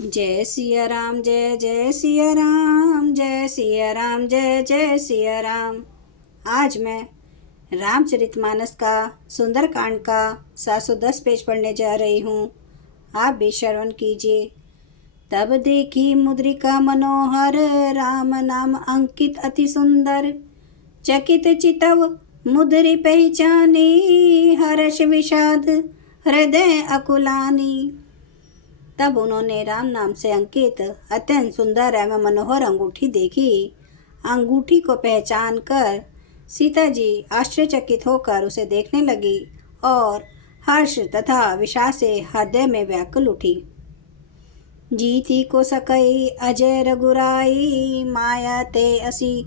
जय सिया राम, जय जय सिया राम, जय सिया राम, जय जय सिया राम। आज मैं रामचरितमानस का सुंदरकांड का 710 पेज पढ़ने जा रही हूँ। आप भी श्रवण कीजिए। तब देखी मुद्रिका मनोहर, राम नाम अंकित अति सुंदर। चकित चितव मुद्री पहचानी, हर्ष विषाद हृदय अकुलानी। तब उन्होंने राम नाम से अंकित अत्यंत सुंदर एवं मनोहर अंगूठी देखी। अंगूठी को पहचान कर सीता जी आश्चर्यचकित होकर उसे देखने लगी और हर्ष तथा विषाद से हृदय में व्याकुल उठी। जीती को सकई अजय रघुराई, माया ते असी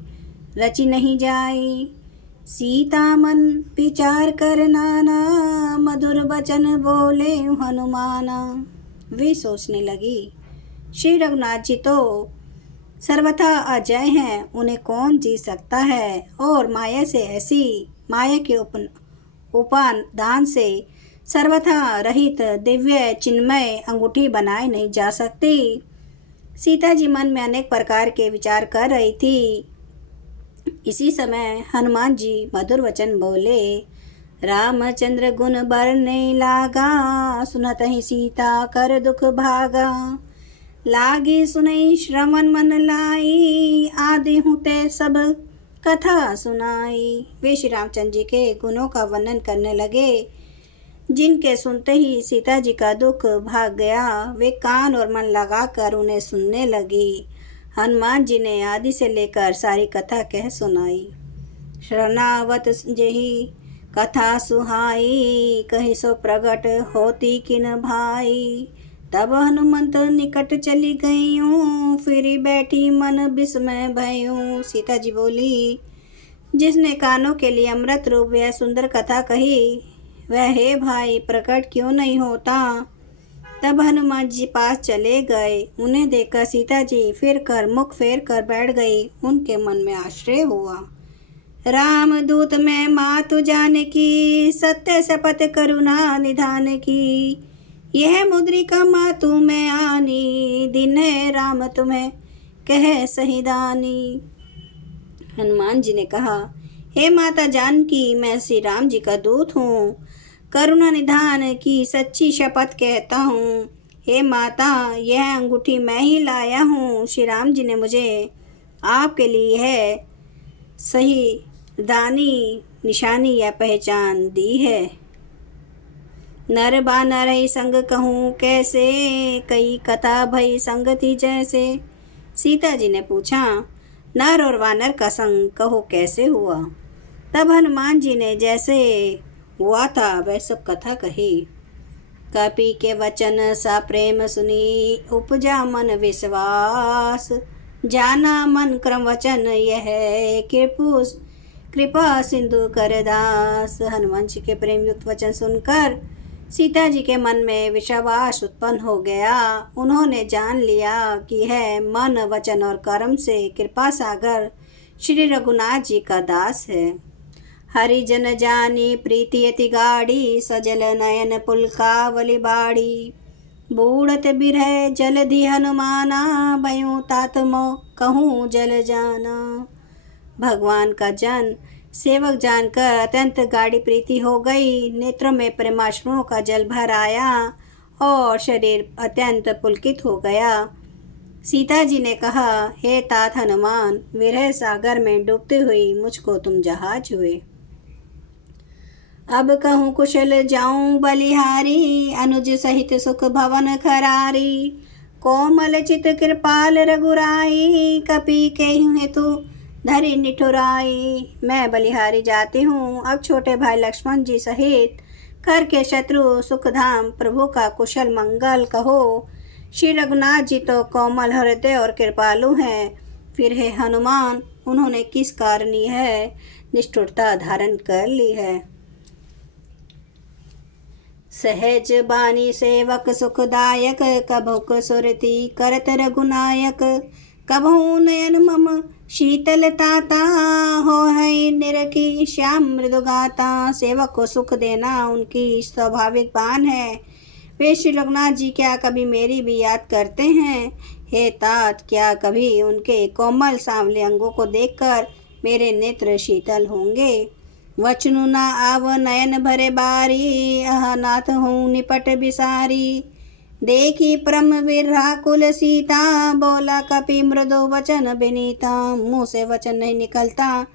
रचि नहीं जाई। सीता मन विचार कर नाना, मधुर वचन बोले हनुमाना। वे सोचने लगी, श्री रघुनाथ जी तो सर्वथा अजय हैं, उन्हें कौन जीत सकता है, और माया से ऐसी माया के उपादान से सर्वथा रहित दिव्य चिन्मय अंगूठी बनाए नहीं जा सकती। सीता जी मन में अनेक प्रकार के विचार कर रही थी। इसी समय हनुमान जी मधुर वचन बोले। रामचंद्र गुण बरने लागा, सुनत ही सीता कर दुख भागा। लागी सुनई श्रवण मन लाई, आदि हूँ ते सब कथा सुनाई। वे श्री रामचंद्र जी के गुणों का वर्णन करने लगे, जिनके सुनते ही सीता जी का दुख भाग गया। वे कान और मन लगाकर उन्हें सुनने लगी। हनुमान जी ने आदि से लेकर सारी कथा कह सुनाई। श्रवणावत जेहि कथा सुहाई, कहि सो प्रगट होती किन भाई। तब हनुमंत निकट चली गईं, फिरी बैठी मन विस्मय भयूं। सीता जी बोली, जिसने कानों के लिए अमृत रूप यह सुंदर कथा कही, वह हे भाई प्रकट क्यों नहीं होता। तब हनुमान जी पास चले गए। उन्हें देखकर सीता जी फिर कर मुख फेर कर बैठ गई। उनके मन में आश्चर्य हुआ। राम दूत में मातु जानकी, सत्य शपथ करुणा निधान की। यह मुद्रिका मातु में आनी, दिन राम तुम्हें कह सही दानी। हनुमान जी ने कहा, हे माता जानकी, मैं श्री राम जी का दूत हूँ, करुणा निधान की सच्ची शपथ कहता हूँ। हे माता, यह अंगूठी मैं ही लाया हूँ। श्री राम जी ने मुझे आपके लिए है सही दानी निशानी या पहचान दी है। नर बानर ही संग कहूँ कैसे, कई कथा भई संगति जैसे। सीता जी ने पूछा, नर और वानर का संग कहो कैसे हुआ। तब हनुमान जी ने जैसे हुआ था वह सब कथा कही। कपि के वचन सा प्रेम सुनी, उपजा मन विश्वास। जाना मन क्रम वचन यह, कृपा सिंधु कर दास। हनुमान जी के प्रेम युक्त वचन सुनकर सीता जी के मन में विश्वास उत्पन्न हो गया। उन्होंने जान लिया कि यह मन वचन और कर्म से कृपा सागर श्री रघुनाथ जी का दास है। हरिजन जानी प्रीति अति गाढ़ी, सजल नयन पुलकावली बाड़ी। बूढ़त बिरह जलधि हनुमाना, भयूं तात मोह कहूँ जल जाना। भगवान का जन सेवक जानकर अत्यंत गाढ़ी प्रीति हो गई। नेत्रों में प्रेमाश्रुओं का जल भर आया और शरीर अत्यंत पुलकित हो गया। सीता जी ने कहा, हे तात हनुमान, विरह सागर में डूबती हुई मुझको तुम जहाज हुए। अब कहूँ कुशल जाऊं बलिहारी, अनुज सहित सुख भवन खरारी। कोमल चित कृपाल रघुराई, कपि के हेतु धरि निठुराई। मैं बलिहारी जाती हूँ, अब छोटे भाई लक्ष्मण जी सहित कर के शत्रु सुखधाम प्रभु का कुशल मंगल कहो। श्री रघुनाथ जी तो कोमल हृदय और कृपालु हैं, फिर है हनुमान, उन्होंने किस कारण यह निष्ठुरता धारण कर ली है। सहज बानी सेवक सुखदायक, कभुक सुरति करत रघुनायक। कभू नयन मम शीतल ताता, हो है निरखी श्याम मृदुगाता। सेवक को सुख देना उनकी स्वाभाविक बान है। फिर श्री रघुनाथ जी क्या कभी मेरी भी याद करते हैं? हे तात, क्या कभी उनके कोमल सांवले अंगों को देखकर मेरे नेत्र शीतल होंगे? वचनु ना आव नयन भरे बारी, अह नाथ हूँ निपट बिसारी। देखी परम विराकुल सीता, बोला कपि मृदु वचन विनीता। मुँह से वचन नहीं निकलता,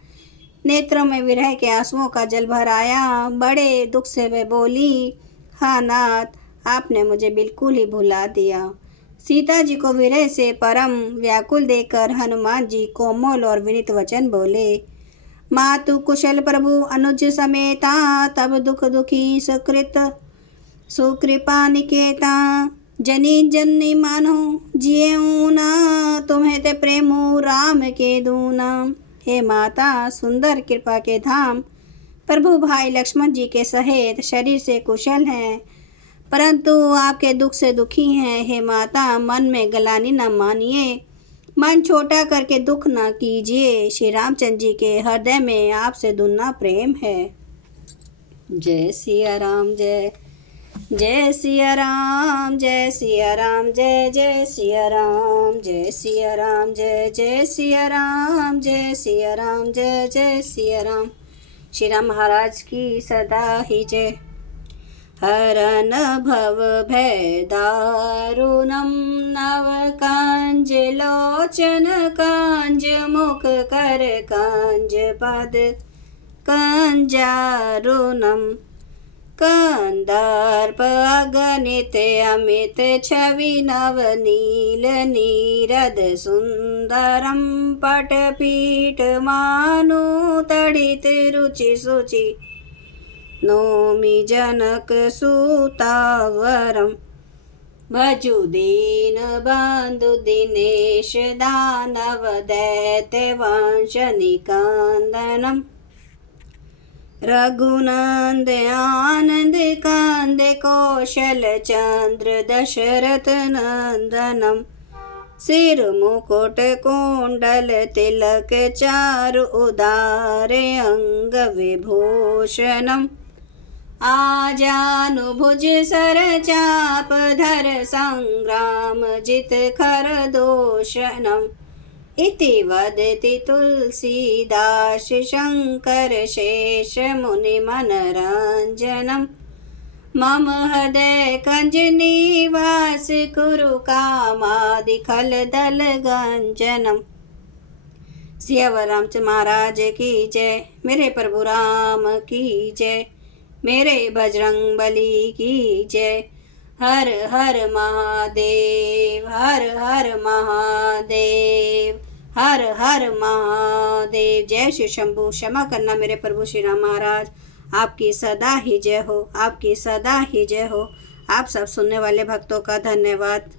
नेत्रों में विरह के आंसुओं का जल भर आया। बड़े दुख से वे बोली, हाँ नाथ, आपने मुझे बिल्कुल ही भुला दिया। सीता जी को विरह से परम व्याकुल देखकर हनुमान जी कोमल और विनीत वचन बोले, मातु कुशल प्रभु अनुज समेता, तब दुख दुखी सुकृत सुकृपा निकेता। जनी जननी मानो जिये ऊना, तुम्हें ते प्रेमु राम के दूना। हे माता, सुंदर कृपा के धाम, प्रभु भाई लक्ष्मण जी के सहित शरीर से कुशल हैं, परंतु आपके दुख से दुखी हैं। हे माता, मन में गलानी न मानिए, मन छोटा करके दुख न कीजिए। श्री रामचंद्र जी के हृदय में आपसे दुना प्रेम है। जय सिया राम, जय जय सिया राम, जय सिया राम, जय जय सिया राम, जय सिया राम, जय जय सिया राम, जय सिया राम, जय जय सिया राम। श्री राम महाराज की सदा ही जय। हरन भव भय दारुणम, नव कांज लोचन कांज, मुख कर कांज पद कंजारुणम। कंदर्प अगणित अमित छवि, नव नील नीरद सुंदरम। पटपीठ मानु तड़ित रुचि सुचि, नौमि जनक सुतावरम। भजु दीन बंधु दिनेश, दानव दैत्य वंश निकंदनम। रघुनंद आनंद कांद, कौशल चंद्र दशरथ नंदनम। सिर मुकुट कुंडल तिलक, चारु उदारे अंग विभूषणम। आजानुभुज सर चाप धर, संग्राम जित खर दूषणम। इति वदति तुलसीदास, शंकर शेष मुनि मनरंजनम। मम हृदय कंज निवास, कुरु कामादि खल दल गंजनम। श्री रामचंद्र महाराज की जय। मेरे प्रभु राम की जय। मेरे बजरंग बली की जय। हर हर महादेव, हर हर महादेव, हर हर महादेव। जय श्री शंभू। क्षमा करना मेरे प्रभु श्री राम महाराज, आपकी सदा ही जय हो, आपकी सदा ही जय हो। आप सब सुनने वाले भक्तों का धन्यवाद।